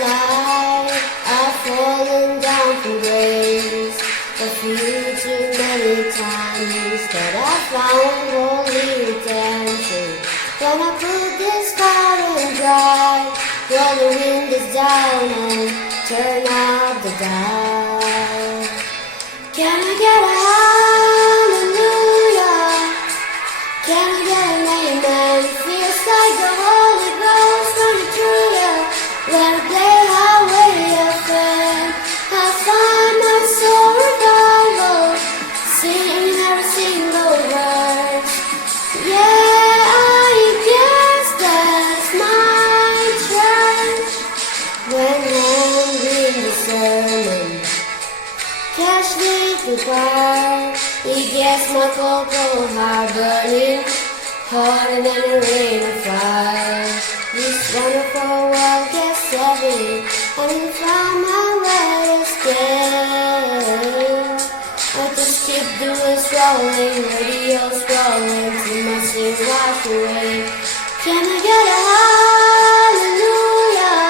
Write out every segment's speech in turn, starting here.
life, I've fallen down from grace a few too many times, but I found holy redemption when I put this garden dry, while the wind is down and turn out the dial. Can I get a hallelujah? Can I get an amen? Feels like the Holy Ghost running through you. When I play Highway FM, I find my soul revival, singing every single word. Yeah, I guess that's my church. When I'm in the sermon, cash with the bar, he gets my cocoa heart burning harder than a ring of fire. This wonderful world gets heavy, and I found my way to escape. I just keep doing scrolling, radio scrolling, till my sin wash away. Can I get a hallelujah?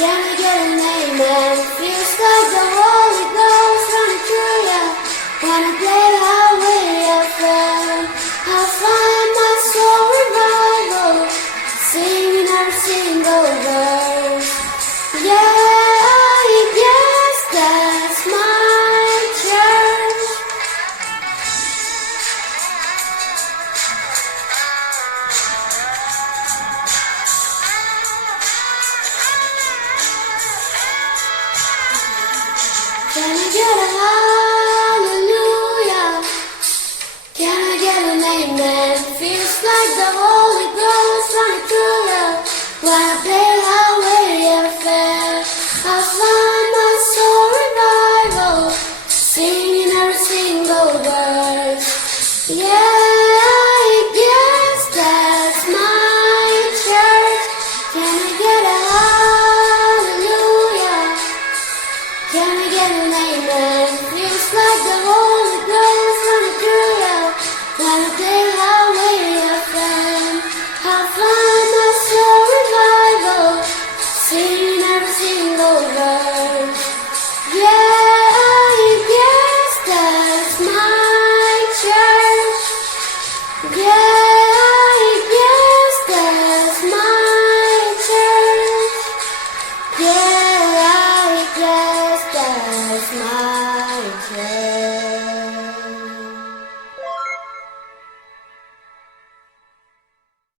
Can I get an amen? Feels like the Holy Ghost running through ya. When I play Highway FM, I find my soul revival, singing every single verse. Yeah, I guess that's my church. Can I get a hallelujah? Can I get an amen? Feels like the Holy Ghost running through you. When I play Highway FM, I find my soul revival, singing every single verse. Yeah, I guess that's my church. Can I get a hallelujah? Can I get an amen? Feels like the Holy Ghost running through you. When I play Highway FM, I find my soul revival, singing every single verse. Yeah, I guess that's my church. Yeah, I guess that's my church. Yeah, I guess that's my church.